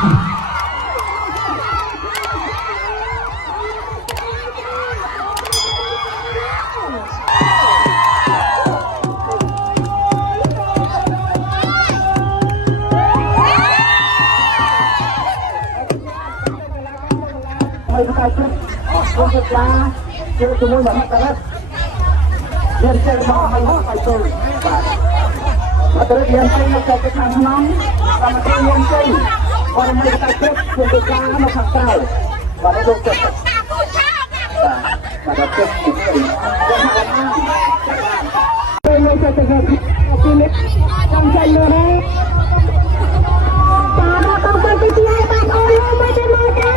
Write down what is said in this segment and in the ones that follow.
ไม่ได้จุดคนจะปลาเจอตัวมันแบบนั้นเรียนเจ้ามาไม่รู้ไปตัวมาตัวเรียนไปมาจากทางน้องทำมาเรียนไปพอไม่ได้จุดคนจะปลามาขับเต้ามาได้ลงจุดมาได้จุดจุดนี้เป็นไม่ใช่จะเกิดชีวิตทำใจเลยนะตาเราต้องไปที่ไหนบ้างโอ้ยไม่ได้มาจ้า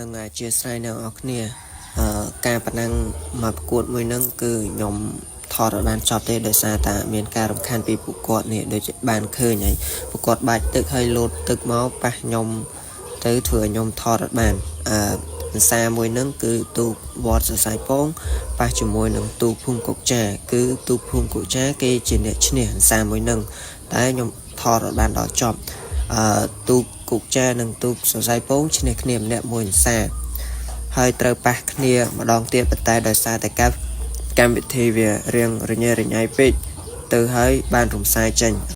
នឹងជាស្រ័យនៅអរគ្នាការប៉ណ្ណឹងមកប្រកួតមួយហ្នឹងគឺខ្ញុំថតឲ្យបានចប់ទេដោយសារតែមានការរំខានពីពួកគាត់នេះដូចបានឃើញហើយពួកគាត់បាច់ទឹកឲ្យលោតទឹកមកប៉ះខ្ញុំទៅធ្វើឲ្យខ្ញុំថតអត់បានភាសាមួយហ្នឹងគឺទូកវត្តសរសៃពងប៉ះជាមួយនឹងទូកភូមិកុកចាគឺទូកភូមិកុកចាគេជាអ្នកឈ្នះភាសាមួយហ្នឹងតែខ្ញុំថតអត់បានដល់ចប់ទូកគុកចានិងទូកសរសៃពងឈ្នះគ្នាម្នាក់មួយភាសាហើយត្រូវប៉ះគ្នាម្ដងទៀតប៉ុន្តែដោយសារតែកម្មវិធីវារៀងរញ៉េរញ៉ៃពេកទៅហើយបានរំសាយចេញ